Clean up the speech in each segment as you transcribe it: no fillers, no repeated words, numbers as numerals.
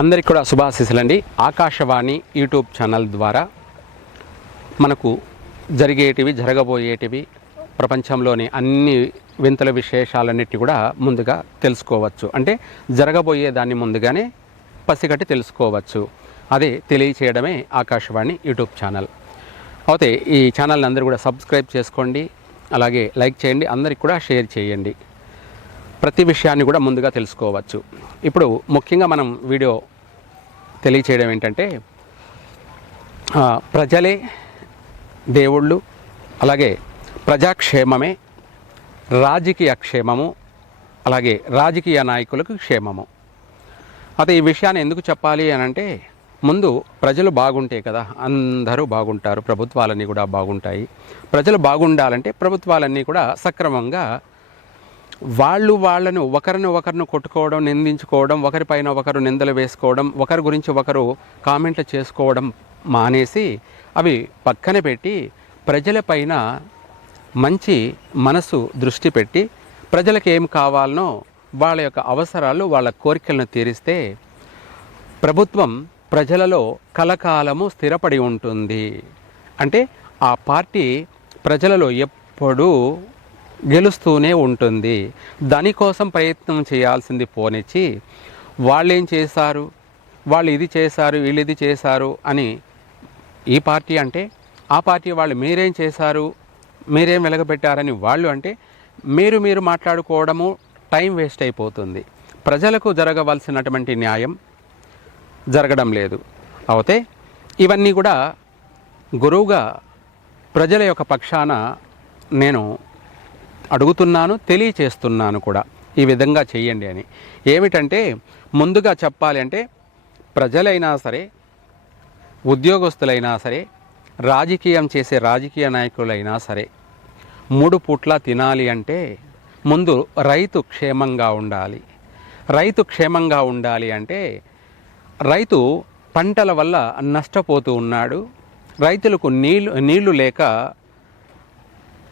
అందరికీ కూడా శుభాశీస్సులండి. Akashvani YouTube channel ద్వారా మనకు జరిగేటివి, జరగబోయేటివి, ప్రపంచంలోని అన్ని వింతల విశేషాలన్నిటి కూడా ముందుగా తెలుసుకోవచ్చు. అంటే జరగబోయే దాన్ని ముందుగానే పసిగట్టి తెలుసుకోవచ్చు. అదే తెలియచేయడమే ఆకాశవాణి యూట్యూబ్ ఛానల్. అయితే ఈ ఛానల్ని అందరూ కూడా సబ్స్క్రైబ్ చేసుకోండి, అలాగే లైక్ చేయండి, అందరికి కూడా షేర్ చేయండి. ప్రతి విషయాన్ని కూడా ముందుగా తెలుసుకోవచ్చు. ఇప్పుడు ముఖ్యంగా మనం వీడియో తెలియచేయడం ఏంటంటే, ప్రజలే దేవుళ్ళు, అలాగే ప్రజాక్షేమమే రాజకీయ క్షేమము, అలాగే రాజకీయ నాయకులకు క్షేమము. అయితే ఈ విషయాన్ని ఎందుకు చెప్పాలి అని అంటే, ముందు ప్రజలు బాగుంటే కదా అందరూ బాగుంటారు, ప్రభుత్వాలన్నీ కూడా బాగుంటాయి. ప్రజలు బాగుండాలంటే ప్రభుత్వాలన్నీ కూడా సక్రమంగా వాళ్ళను ఒకరిని కొట్టుకోవడం, నిందించుకోవడం, ఒకరిపైన ఒకరు నిందలు వేసుకోవడం, ఒకరి గురించి ఒకరు కామెంట్లు చేసుకోవడం మానేసి అవి పక్కన పెట్టి ప్రజలపైన మంచి మనసు దృష్టి పెట్టి ప్రజలకు ఏం కావాలనో వాళ్ళ యొక్క అవసరాలు, వాళ్ళ కోరికలను తీరిస్తే ప్రభుత్వం ప్రజలలో కలకాలము స్థిరపడి ఉంటుంది. అంటే ఆ పార్టీ ప్రజలలో ఎప్పుడూ గెలుస్తూనే ఉంటుంది. దానికోసం ప్రయత్నం చేయాల్సింది పోనిచ్చి వాళ్ళేం చేశారు, వాళ్ళు ఇది చేశారు, వీళ్ళు ఇది చేశారు అని ఈ పార్టీ అంటే, ఆ పార్టీ వాళ్ళు మీరేం చేశారు, మీరేం వెలగబెట్టారని వాళ్ళు అంటే, మీరు మాట్లాడుకోవడము టైం వేస్ట్ అయిపోతుంది. ప్రజలకు జరగవలసినటువంటి న్యాయం జరగడం లేదు. అయితే ఇవన్నీ కూడా గురువుగా ప్రజల యొక్క పక్షాన నేను అడుగుతున్నాను, తెలియచేస్తున్నాను కూడా, ఈ విధంగా చెయ్యండి అని. ఏమిటంటే, ముందుగా చెప్పాలి అంటే, ప్రజలైనా సరే, ఉద్యోగస్తులైనా సరే, రాజకీయం చేసే రాజకీయ నాయకులైనా సరే, 3 పూట్ల తినాలి అంటే ముందు రైతు క్షేమంగా ఉండాలి. రైతు క్షేమంగా ఉండాలి అంటే, రైతు పంటల వల్ల నష్టపోతూ ఉన్నాడు. రైతులకు నీళ్లు లేక,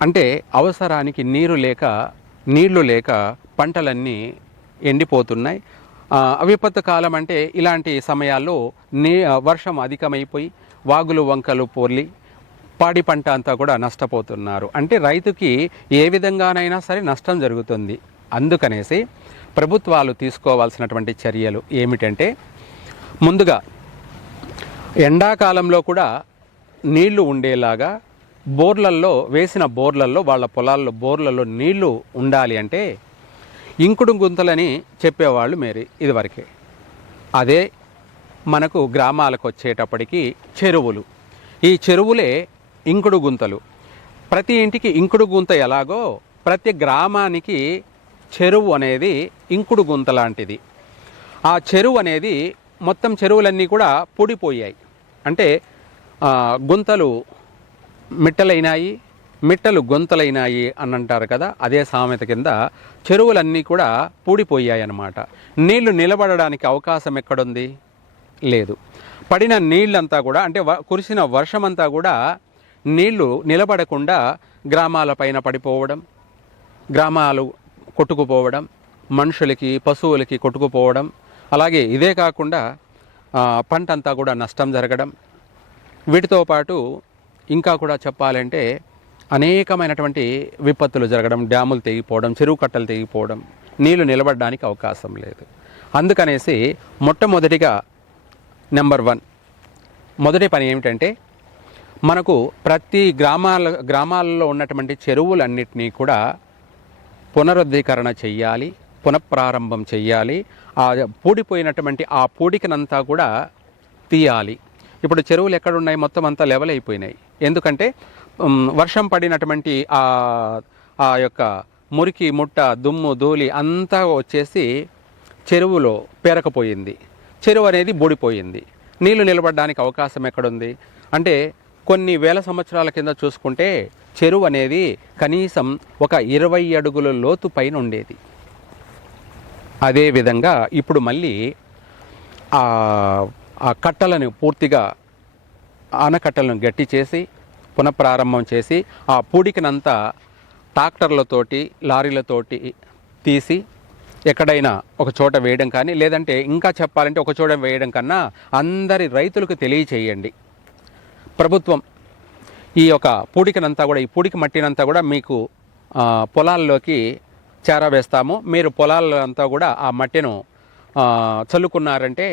అంటే అవసరానికి నీళ్లు లేక పంటలన్నీ ఎండిపోతున్నాయి. విపత్తు కాలం అంటే ఇలాంటి సమయాల్లో వర్షం అధికమైపోయి వాగులు వంకలు పొర్లి పాడి పంట అంతా కూడా నష్టపోతున్నారు. అంటే రైతుకి ఏ విధంగానైనా సరే నష్టం జరుగుతుంది. అందుకనేసి ప్రభుత్వాలు తీసుకోవాల్సినటువంటి చర్యలు ఏమిటంటే, ముందుగా ఎండాకాలంలో కూడా నీళ్లు ఉండేలాగా వేసిన బోర్లల్లో, వాళ్ళ పొలాల్లో బోర్లలో నీళ్లు ఉండాలి అంటే ఇంకుడు గుంతలని చెప్పేవాళ్ళు ఇదివరకే. అదే మనకు గ్రామాలకు వచ్చేటప్పటికి చెరువులు. ఈ చెరువులే ఇంకుడు గుంతలు. ప్రతి ఇంటికి ఇంకుడు గుంత ఎలాగో ప్రతి గ్రామానికి చెరువు అనేది ఇంకుడు గుంత లాంటిది. ఆ చెరువు అనేది మొత్తం చెరువులన్నీ కూడా పొడిపోయాయి. అంటే గుంతలు మిట్టలైనాయి, మిట్టలు గొంతలైనాయి అని అంటారు కదా, అదే సామెత కింద చెరువులన్నీ కూడా పూడిపోయాయి అన్నమాట. నీళ్లు నిలబడడానికి అవకాశం ఎక్కడుంది? లేదు. పడిన నీళ్ళంతా కూడా, అంటే కురిసిన వర్షమంతా కూడా నీళ్లు నిలబడకుండా గ్రామాల పైన పడిపోవడం, గ్రామాలు కొట్టుకుపోవడం, మనుషులకి పశువులకి కొట్టుకుపోవడం, అలాగే ఇదే కాకుండా పంట అంతా కూడా నష్టం జరగడం. వీటితో పాటు ఇంకా కూడా చెప్పాలంటే అనేకమైనటువంటి విపత్తులు జరగడం, డ్యాములు తెగిపోవడం, చెరువు కట్టలు తెగిపోవడం, నీళ్లు నిలబడడానికి అవకాశం లేదు. అందుకనేసి మొట్టమొదటిగా నెంబర్ 1 మొదటి పని ఏమిటంటే, మనకు ప్రతి గ్రామాలలో ఉన్నటువంటి చెరువులన్నిటినీ కూడా పునరుద్ధీకరణ చెయ్యాలి, పునఃప్రారంభం చెయ్యాలి. ఆ పూడిపోయినటువంటి ఆ పూడికనంతా కూడా తీయాలి. ఇప్పుడు చెరువులు ఎక్కడున్నాయి? మొత్తం అంతా లెవెల్ అయిపోయినాయి. ఎందుకంటే వర్షం పడినటువంటి ఆ యొక్క మురికి ముట్ట, దుమ్ము ధూళి అంతా వచ్చేసి చెరువులో పేరకపోయింది. చెరువు అనేది బూడిపోయింది. నీళ్లు నిలబడడానికి అవకాశం ఎక్కడుంది? అంటే కొన్ని వేల సంవత్సరాల కింద చూసుకుంటే చెరువు అనేది కనీసం ఒక 20 అడుగుల లోతు పైన ఉండేది. అదేవిధంగా ఇప్పుడు మళ్ళీ ఆ కట్టలను పూర్తిగా, ఆనకట్టలను గట్టి చేసి పునఃప్రారంభం చేసి ఆ పూడికనంతా ట్రాక్టర్లతోటి, లారీలతోటి తీసి ఎక్కడైనా ఒక చోట వేయడం కానీ, లేదంటే ఇంకా చెప్పాలంటే ఒక చోట వేయడం కన్నా అందరి రైతులకు తెలియచేయండి. ప్రభుత్వం ఈ యొక్క పూడికనంతా కూడా, ఈ పూడికి మట్టినంతా కూడా మీకు పొలాల్లోకి చేరవేస్తాము. మీరు పొలాలంతా కూడా ఆ మట్టిను చల్లుకున్నారంటే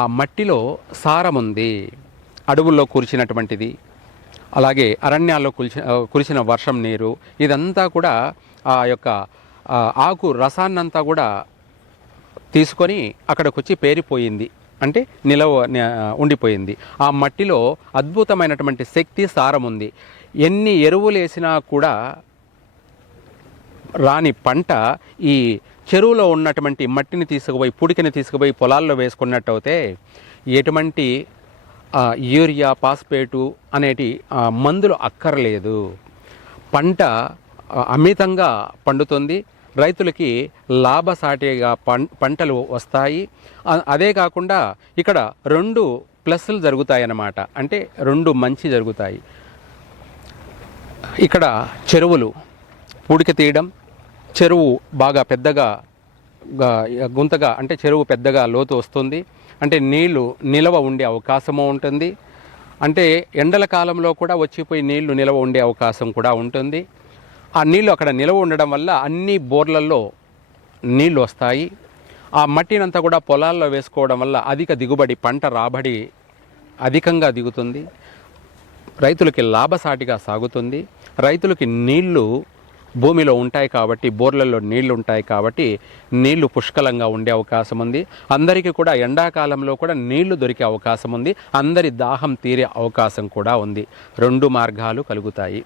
ఆ మట్టిలో సారం ఉంది. అడవుల్లో కురిసినటువంటిది, అలాగే అరణ్యాల్లో కురిసిన వర్షం నీరు, ఇదంతా కూడా ఆ యొక్క ఆకు రసాన్నంతా కూడా తీసుకొని అక్కడికి వచ్చి పేరిపోయింది, అంటే ఉండిపోయింది. ఆ మట్టిలో అద్భుతమైనటువంటి శక్తి, సారం ఉంది. ఎన్ని ఎరువులు వేసినా కూడా రాని పంట ఈ చెరువులో ఉన్నటువంటి మట్టిని తీసుకుపోయి, పుడికని తీసుకుపోయి పొలాల్లో వేసుకున్నట్టయితే ఎటువంటి యూరియా, పాస్పేటు అనేటి మందులు అక్కర్లేదు. పంట అమితంగా పండుతుంది. రైతులకి లాభసాటిగా పంటలు వస్తాయి. అదే కాకుండా ఇక్కడ 2 ప్లస్లు జరుగుతాయి అన్నమాట. అంటే 2 మంచి జరుగుతాయి. ఇక్కడ చెరువులు పూడిక తీయడం, చెరువు బాగా పెద్దగా గుంతగా, అంటే చెరువు పెద్దగా లోతు వస్తుంది. అంటే నీళ్లు నిలవ ఉండే అవకాశము ఉంటుంది. అంటే ఎండల కాలంలో కూడా వచ్చిపోయి నీళ్లు నిలవ ఉండే అవకాశం కూడా ఉంటుంది. ఆ నీళ్లు అక్కడ నిలవ ఉండడం వల్ల అన్ని బోర్లలో నీళ్లు వస్తాయి. ఆ మట్టినంతా కూడా పొలాల్లో వేసుకోవడం వల్ల అధిక దిగుబడి, పంట రాబడి అధికంగా దిగుతుంది. రైతులకి లాభసాటిగా సాగుతుంది. రైతులకి నీళ్లు భూమిలో ఉంటాయి కాబట్టి, బోర్లలో నీళ్లు ఉంటాయి కాబట్టి నీళ్లు పుష్కలంగా ఉండే అవకాశం ఉంది. అందరికీ కూడా ఎండాకాలంలో కూడా నీళ్లు దొరికే అవకాశం ఉంది. అందరి దాహం తీరే అవకాశం కూడా ఉంది. 2 మార్గాలు కలుగుతాయి.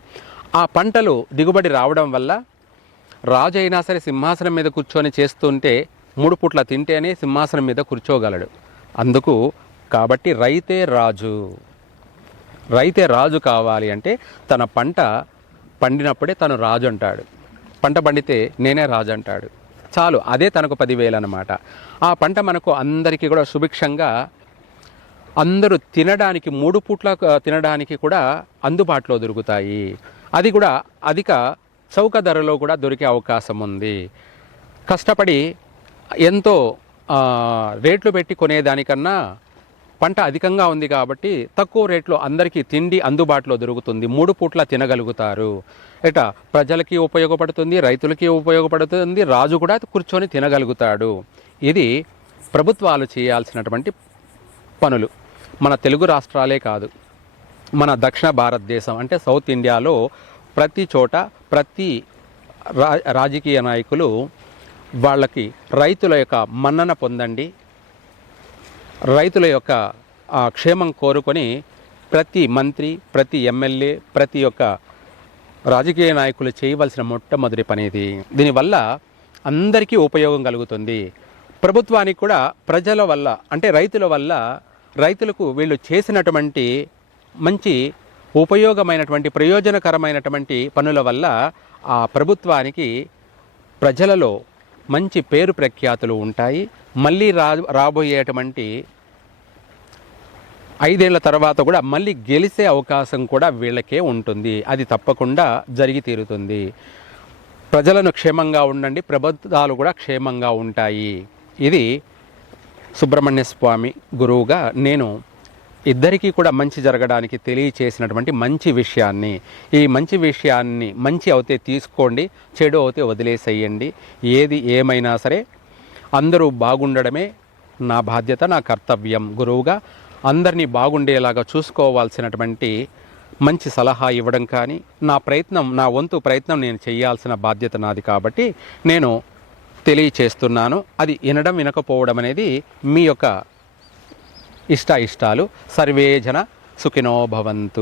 ఆ పంటలు దిగుబడి రావడం వల్ల రాజు అయినా సరే సింహాసనం మీద కూర్చొని చేస్తుంటే 3 పూట్ల తింటేనే సింహాసనం మీద కూర్చోగలడు. అందుకు కాబట్టి రైతే రాజు. రైతే రాజు కావాలి అంటే తన పంట పండినప్పుడే తను రాజు అంటాడు. పంట పండితే నేనే రాజు అంటాడు. చాలు, అదే తనకు 10,000 అన్నమాట. ఆ పంట మనకు అందరికీ కూడా సుభిక్షంగా అందరూ తినడానికి 3 పూట్ల తినడానికి కూడా అందుబాటులో దొరుకుతాయి. అది కూడా అధిక చౌక ధరలో కూడా దొరికే అవకాశం ఉంది. కష్టపడి ఎంతో రేట్లు పెట్టి కొనేదానికన్నా పంట అధికంగా ఉంది కాబట్టి తక్కువ రేట్లో అందరికీ తిండి అందుబాటులో దొరుకుతుంది. 3 పూట్ల తినగలుగుతారు. ప్రజలకి ఉపయోగపడుతుంది, రైతులకి ఉపయోగపడుతుంది, రాజు కూడా కూర్చొని తినగలుగుతాడు. ఇది ప్రభుత్వాలు చేయాల్సినటువంటి పనులు. మన తెలుగు రాష్ట్రాలే కాదు, మన దక్షిణ భారతదేశం అంటే సౌత్ ఇండియాలో ప్రతి చోట ప్రతి రాజకీయ నాయకులు వాళ్ళకి రైతుల యొక్క మన్నన పొందండి, రైతుల యొక్క క్షేమం కోరుకొని ప్రతి మంత్రి, ప్రతి ఎమ్మెల్యే, ప్రతి ఒక్క రాజకీయ నాయకులు చేయవలసిన మొట్టమొదటి పని ఇది. దీనివల్ల అందరికీ ఉపయోగం కలుగుతుంది. ప్రభుత్వానికి కూడా ప్రజల వల్ల, అంటే రైతుల వల్ల, రైతులకు వీళ్ళు చేసినటువంటి మంచి ఉపయోగమైనటువంటి ప్రయోజనకరమైనటువంటి పనుల వల్ల ఆ ప్రభుత్వానికి ప్రజలలో మంచి పేరు ప్రఖ్యాతులు ఉంటాయి. మళ్ళీ రాబోయేటువంటి 5 ఏళ్ల తర్వాత కూడా మళ్ళీ గెలిచే అవకాశం కూడా వీళ్ళకే ఉంటుంది. అది తప్పకుండా జరిగి తీరుతుంది. ప్రజలను క్షేమంగా ఉండండి, ప్రభుత్వాలు కూడా క్షేమంగా ఉంటాయి. ఇది సుబ్రహ్మణ్య స్వామి గురువుగా నేను ఇద్దరికీ కూడా మంచి జరగడానికి తెలియచేసినటువంటి మంచి విషయాన్ని, ఈ మంచి విషయాన్ని మంచి అవుతే తీసుకోండి, చెడు అవుతే వదిలేసేయండి. ఏది ఏమైనా సరే అందరూ బాగుండడమే నా బాధ్యత, నా కర్తవ్యం. గురువుగా అందరినీ బాగుండేలాగా చూసుకోవాల్సినటువంటి మంచి సలహా ఇవ్వడం కానీ, నా వంతు ప్రయత్నం నేను చేయాల్సిన బాధ్యత నాది కాబట్టి నేను తెలియచేస్తున్నాను. అది వినడం వినకపోవడం అనేది మీ యొక్క ఇష్టాలు. సర్వే జన సుఖినో భవంతు.